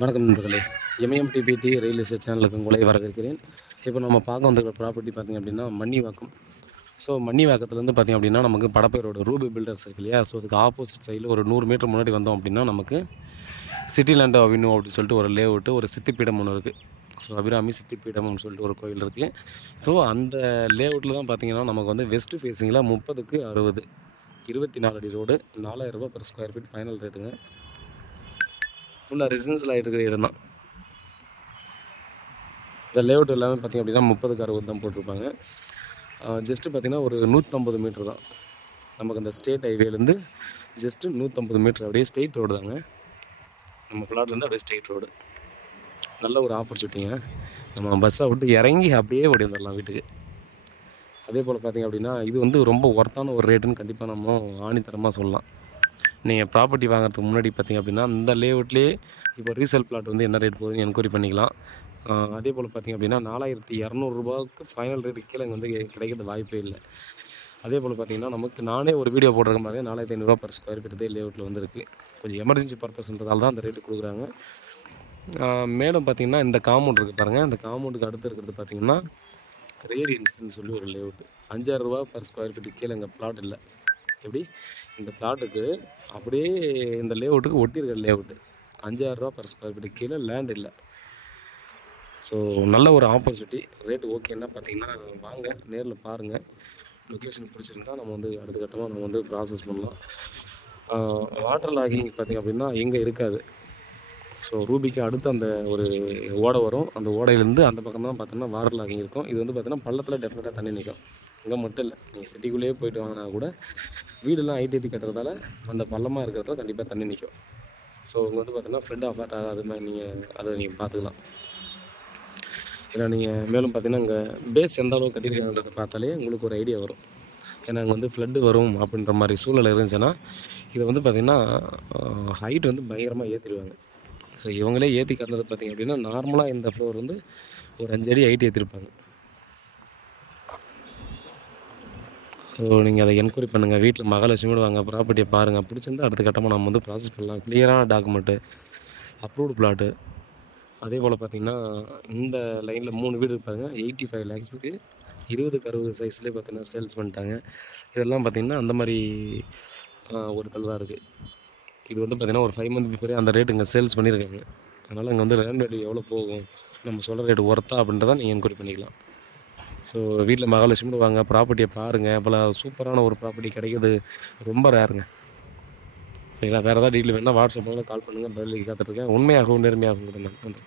வணக்கம் நண்பர்களே. எம்எம்டிபிடி real estate சேனலுக்கு உங்களை வரவேற்கிறேன். இப்போ நம்ம பார்க்க வந்திருக்கிற ப்ராப்பர்ட்டி பார்த்திங்க அப்படின்னா மன்னிவாக்கம். ஸோ மன்னிவாக்கத்துலேருந்து பார்த்திங்க அப்படின்னா நமக்கு படப்பை ரோடு ரூபி பில்டர்ஸ் இருக்கு இல்லையா. ஸோ அதுக்கு ஆப்போசிட் சைடில் ஒரு 100 மீட்டர் முன்னாடி வந்தோம் அப்படின்னா நமக்கு சிட்டி லேண்ட் அவென்யூ அப்படின்னு சொல்லிட்டு ஒரு லேஅவுட்டு, ஒரு சித்திப்பீடம் ஒன்று இருக்குது. ஸோ அபிராமி சித்திப்பீடம்னு சொல்லிட்டு ஒரு கோயில் இருக்குது. ஸோ அந்த லேஅவுட்டில் தான் பார்த்திங்கன்னா நமக்கு வந்து வெஸ்ட் ஃபேஸிங்கில் 30க்கு 60 24 அடி ரோடு, 4000 ரூபா per ஸ்கொயர் ஃபீட் ஃபைனல் ரேட்டுங்க. ஃபுல்லாக ரெசிடென்ஷியல் ஆகிட்டு இருக்கிற இடம் தான். இந்த லேஅவுட் எல்லாமே பார்த்திங்க அப்படின்னா 30க்கு 60 தான் போட்டிருப்பாங்க. ஜஸ்ட்டு பார்த்திங்கன்னா ஒரு 150 மீட்ரு தான் நமக்கு அந்த ஸ்டேட் ஹைவேலேருந்து ஜஸ்ட்டு 150 மீட்ரு அப்படியே ஸ்ட்ரெயிட் ரோடு தாங்க. நம்ம ஃப்ளாட்லேருந்து அப்படியே ஸ்ட்ரெயிட் ரோடு. நல்ல ஒரு ஆப்பர்ச்சுனிட்டிங்க. நம்ம பஸ்ஸை விட்டு இறங்கி அப்படியே ஓடி வந்துடலாம் வீட்டுக்கு. அதே போல் பார்த்திங்க அப்படின்னா இது வந்து ரொம்ப ஒர்த்தான ஒரு ரேட்டுன்னு கண்டிப்பாக நம்ம ஆணித்தரமாக சொல்லலாம். நீங்கள் ப்ராப்பர்ட்டி வாங்குறதுக்கு முன்னாடி பார்த்திங்க அப்படின்னா இந்த லேஅவுட்லேயே இப்போ ரீசேல் பிளாட் வந்து என்ன ரேட் போகுதுன்னு என்கொயரி பண்ணிக்கலாம். அதே போல் பார்த்திங்க அப்படின்னா 4200 ரூபாய்க்கு ஃபைனல் ரேட்டு கீழே இங்கே வந்து கிடைக்கிறது வாய்ப்பே இல்லை. அதே போல் பார்த்திங்கன்னா நமக்கு நானே ஒரு வீடியோ போடுற மாதிரி 4500 ரூபா per ஸ்கொயர் ஃபீட் தான் லேஅவுட்டில் வந்துருக்கு. கொஞ்சம் எமர்ஜென்சி பர்பஸ்ன்றதால தான் அந்த ரேட்டு கொடுக்குறாங்க. மேலும் பார்த்திங்கன்னா இந்த காம்பவுண்ட் இருக்குது பாருங்கள். இந்த காம்பவுண்டுக்கு அடுத்து இருக்கிறது பார்த்திங்கன்னா ரேடியன்ஸ்ன்னு சொல்லி ஒரு லேஅவுட்டு. 5000 ரூபா per ஸ்கொயர் ஃபீட்டு கீழே இங்கே பிளாட் இல்லை. எப்படி இந்த பிளாட்டுக்கு அப்படியே இந்த லேஅவுட்டுக்கு ஒட்டியிருக்கிற லேஅவுட்டு 5000 ரூபா per ஸ்கொயர் ஃபீட்டு கீழே லேண்ட் இல்லை. ஸோ நல்ல ஒரு ஆப்பர்ச்சுனிட்டி. ரேட்டு ஓகேன்னா பார்த்திங்கன்னா வாங்க நேரில் பாருங்கள். லொக்கேஷன் பிடிச்சிருந்தால் நம்ம வந்து அடுத்த கட்டமாக நம்ம வந்து ப்ராசஸ் பண்ணலாம். வாட்டர் லாகிங் பார்த்திங்க அப்படின்னா எங்கே இருக்காது. ஸோ ரூபிக்கு அடுத்து அந்த ஒரு ஓடை வரும். அந்த ஓடையிலேருந்து அந்த பக்கம் தான் பார்த்தோம்னா வாட்டர் லாகிங் இருக்கும். இது வந்து பார்த்தீங்கன்னா பள்ளத்தில் டெஃபினட்டாக தண்ணி நிற்கும். இங்கே மட்டும் இல்லை, நீங்கள் சிட்டிக்குள்ளேயே போயிட்டு வாங்கினா கூட வீடெல்லாம் ஐடிஐடி கட்டுறதால அந்த பள்ளமாக இருக்கிறதால கண்டிப்பாக தண்ணி நிற்கும். ஸோ இங்கே வந்து பார்த்தீங்கன்னா ஃப்ளட் அஃபெக்ட் ஆகாது மாதிரி நீங்கள் பார்த்துக்கலாம். ஏன்னா நீங்கள் மேலும் பார்த்தீங்கன்னா இங்கே பேஸ் எந்த அளவுக்கு கட்டியிருக்காங்கன்றதை பார்த்தாலே உங்களுக்கு ஒரு ஐடியா வரும். ஏன்னா அங்கே வந்து ஃப்ளட்டு வரும் அப்படின்ற மாதிரி சூழ்நிலை இருந்துச்சுன்னா இதை வந்து பார்த்திங்கன்னா ஹைட் வந்து பயங்கரமாக ஏற்றிடுவாங்க. ஸோ இவங்களே ஏற்றி கட்டினது பார்த்திங்க அப்படின்னா நார்மலாக இந்த ஃப்ளோர் வந்து ஒரு 5 அடி ஹைட் ஏற்றிருப்பாங்க. ஸோ நீங்கள் அதை என்கொயரி பண்ணுங்கள். வீட்டில் மகாலட்சுமியோடு வாங்க, ப்ராப்பர்ட்டியை பாருங்கள். பிடிச்சிருந்தால் அடுத்த கட்டமாக நம்ம வந்து ப்ராசஸ் பண்ணலாம். கிளியரான டாக்குமெண்ட்டு, அப்ரூவ்டு பிளாட்டு. அதே போல் பார்த்திங்கன்னா இந்த லைனில் 3 வீடு இருப்பாங்க. 85 lakhsக்கு 20க்கு 60 சைஸ்லேயே பார்த்திங்கன்னா சேல்ஸ் பண்ணிட்டாங்க. இதெல்லாம் பார்த்திங்கன்னா அந்த மாதிரி ஒரு தான் இருக்குது. இது வந்து பார்த்திங்கன்னா ஒரு 5 month பிஃபோரே அந்த ரேட்டு இங்கே சேல்ஸ் பண்ணியிருக்காங்க. அதனால் இங்கே வந்து லேண்ட் வேல்யூ எவ்வளோ போகும், நம்ம சொல்கிற ரேட்டு ஒர்த்தா அப்படின்றத நீங்கள் என்கொயரி பண்ணிக்கலாம். ஸோ வீட்டில் மகாலட்சுமியோடு வாங்க, ப்ராப்பர்ட்டியை பாருங்கள். அப்போல சூப்பரான ஒரு ப்ராப்பர்ட்டி கிடைக்கிது ரொம்ப ரேருங்க. சரிங்களா? வேறு ஏதாவது டீட்டெயில் வேணால் வாட்ஸ்அப்பில் கால் பண்ணுங்கள். பதிலுக்கு காத்துட்ருக்கேன். உண்மையாகவும் நேர்மையாகவும் கூட நான் நன்றி.